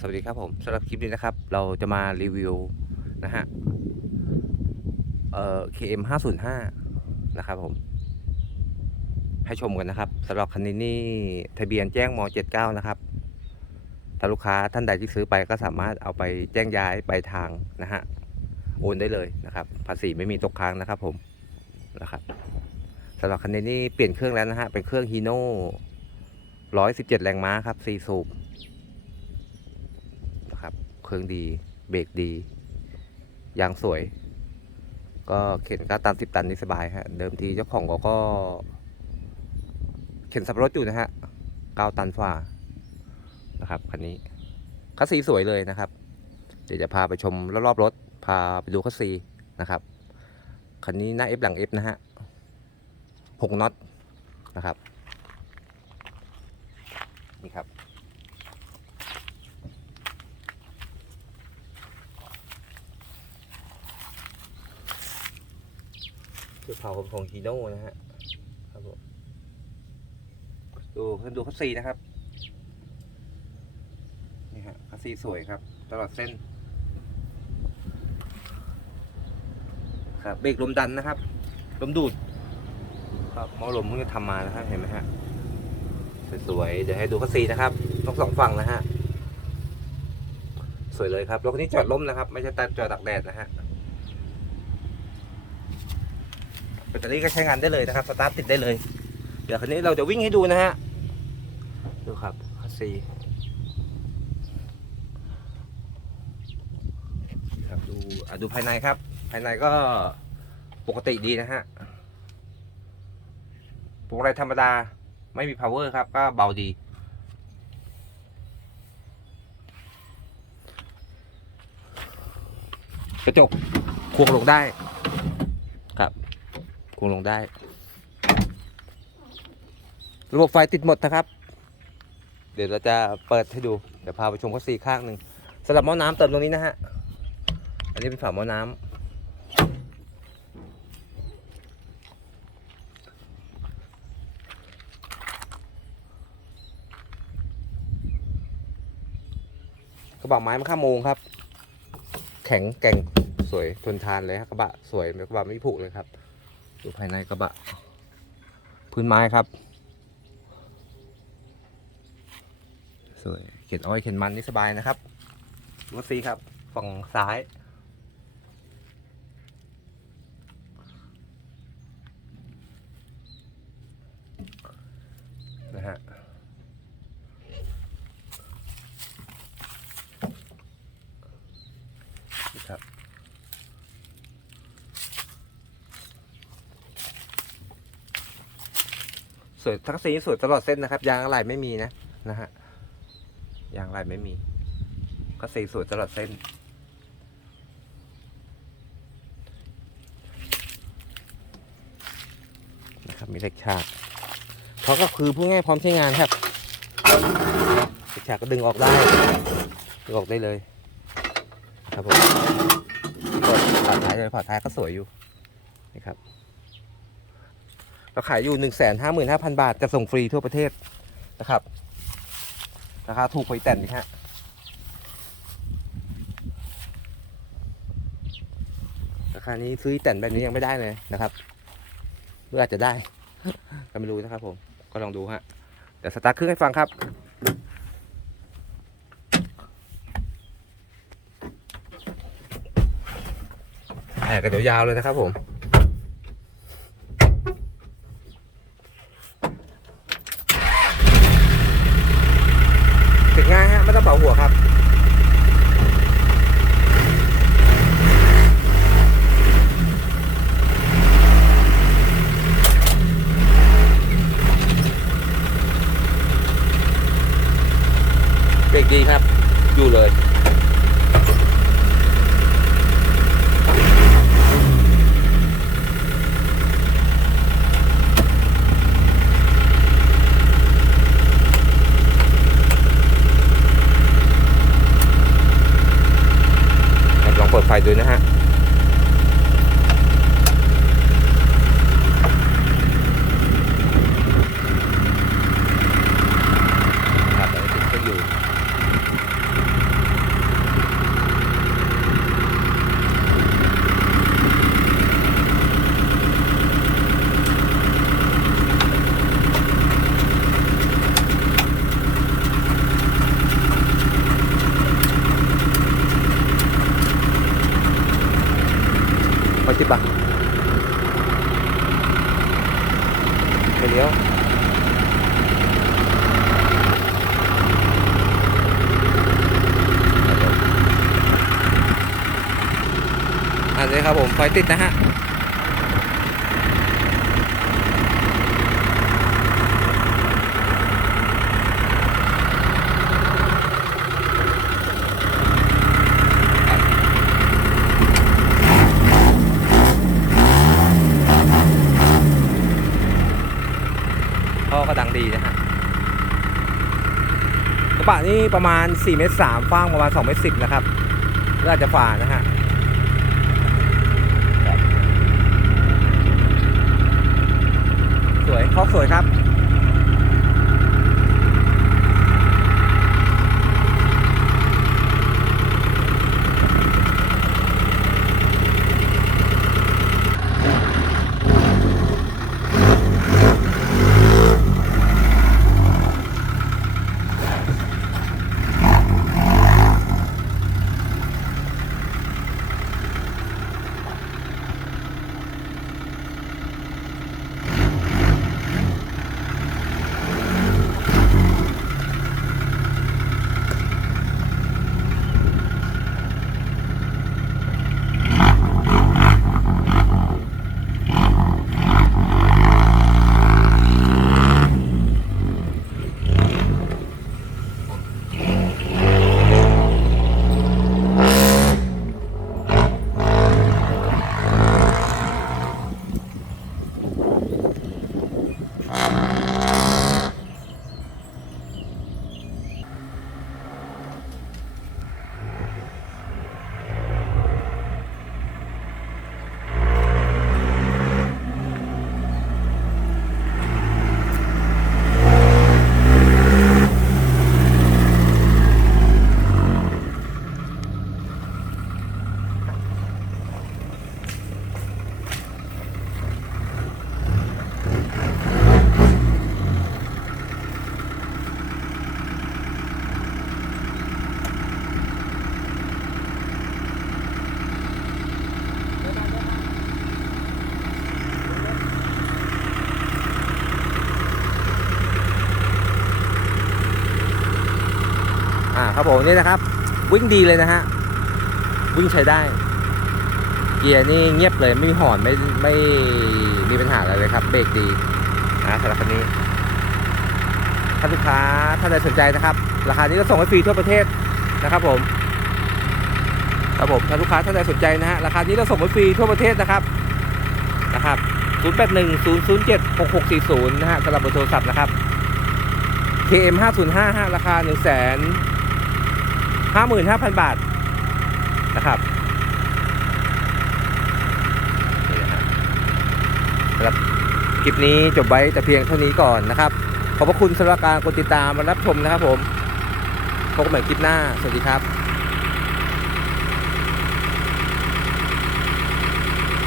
สวัสดีครับผมสำหรับคลิปนี้นะครับ เราจะมารีวิวนะฮะเอ่อ KM 505นะครับผม ให้ชมกันนะครับสำหรับคันนี้นี่ทะเบียนแจ้งม79นะครับถ้าลูกค้าท่านใดที่ซื้อไปก็สามารถเอาไปแจ้งย้ายไปลายทางนะฮะโอนได้เลยนะครับ ภาษีไม่มีตกค้างนะครับผมนะครับสำหรับคันนี้นี่เปลี่ยนเครื่องแล้วนะฮะเป็นเครื่องฮีโน่117 แรงม้าครับ4สูบ เครื่องดี เบรกดี ยางสวย ก็เข็นก็ตามสิบตันนี่สบายฮะ เดิมทีเจ้าของเขาก็ เข็นสับปะรถอยู่นะฮะเก้าตันฝ่านะครับคันนี้คัสซีสวยเลยนะครับ เดี๋ยวจะพาไปชมรอบๆรถ พาไปดูคัสซีนะครับคันนี้หน้า F หลัง F นะฮะหกน็อตนะครับ นี่ครับ คือเผาของฮีโน่นะฮะครับผมดูดูคัสซีนะครับนี่ฮะคัสซีสวยครับ ตลอดเส้น ครับเบรกลมดันนะครับลมดูดครับมอลมเพิ่งจะทำมานะครับเห็นไหมฮะสวยๆเดี๋ยวให้ดูคัสซีนะครับทั้งสองฝั่งนะฮะสวยเลยครับรถคันนี้จอดล้มนะครับ ไม่ใช่ตัดจอดตักแดดนะฮะ แบตเตอรี่ก็ใช้งานได้เลยนะครับสตาร์ทติดได้เลย เดี๋ยวคันนี้เราจะวิ่งให้ดูนะฮะดูครับคัสซีครับดูอะดูภายในครับ ภายในก็ปกติดีนะฮะพวงอะไรธรรมดาไม่มี power ครับ ก็เบาดี กระจกควงลงได้ งลงได้ ระบบไฟติดหมดนะครับ เดี๋ยวเราจะเปิดให้ดู เดี๋ยวพาไปชมข้อสี่ข้างหนึ่งสำหรับหม้อน้ำเติมตรงนี้นะฮะ อันนี้เป็นฝาหม้อน้ำกระบะไม้มะข่าโมงครับ แข็งแกร่งสวยทนทานเลยครับกระบะสวยกระบะไม่ผุเลยครับ ดูภายในกระบะ พื้นไม้ครับ สวย เข็นอ้อยเข็นมันนี่สบายนะครับรถซีครับ ฝั่งซ้าย นะฮะนี่ครับ สวยทั้งสีสวยตลอดเส้นนะครับ ยางอะไรไม่มีนะนะฮะยางอะไรไม่มี ก็สีสวยตลอดเส้น นะครับมีเล็กฉากเขาก็คือพูดง่ายพร้อมใช้งานครับเล็กฉากก็ดึงออกได้ดึงออกได้เลยครับผมกดผ่าท้ายเลยผ่าท้ายก็สวยอยู่นี่ครับ เราขายอยู่หนึ่งแสนห้าหมื่นห้าพันบาทจะส่งฟรีทั่วประเทศนะครับราคาถูกกว่าอีแต่นอีกฮะราคานี้ซื้อแต่นแบบนี้ยังไม่ได้เลยนะครับหรืออาจจะได้ ก็ไม่รู้นะครับผมก็ลองดูฮะเดี๋ยวสตาร์ทเครื่องให้ฟังครับแอบกันเดี๋ยวยาวเลยนะครับผม ติดง่ายฮะไม่ต้อง เป่าหัวครับเบรกดีครับ อยู่เลย ลองเปิดไฟดูนะฮะ ครับแล้วติดก็อยู่ ติดบักไปเลี้ยวอันนี้ครับผมไฟติดนะฮะ ท่อก็ดังดีนะฮะกระบะ นี่ประมาณ4เมตร3ฟ้างประมาณ2เมตร10นะครับน่าจะฝ่านะฮะ นี่นะครับ วิ่งดีเลยนะฮะ วิ่งใช้ได้ เกียร์นี่เงียบเลยไม่มีหอนไม่ไม่มีปัญหาอะไรเลยครับเบรกดีนะสำหรับคันนี้ถ้าลูกค้าท่านใดสนใจนะครับ ราคานี้ก็ส่งให้ฟรีทั่วประเทศนะครับผมครับผมถ้าลูกค้าท่านใดสนใจนะฮะราคานี้เราส่งให้ฟรีทั่วประเทศนะครับนะครับ 0 8 1 0 0 7 6 6 4 0 นะฮะสำหรับเบอร์โทรศัพท์นะครับ KM 505ฮะราคา 1 0 0 0 0 55,000 บาทนะครับนี่นะฮะสำหรับคลิปนี้จบไว้แต่เพียงเท่านี้ก่อนนะครับ ขอบพระคุณสำหรับการกดติดตามมารับชมนะครับผมพบกันใหม่คลิปหน้า สวัสดีครับ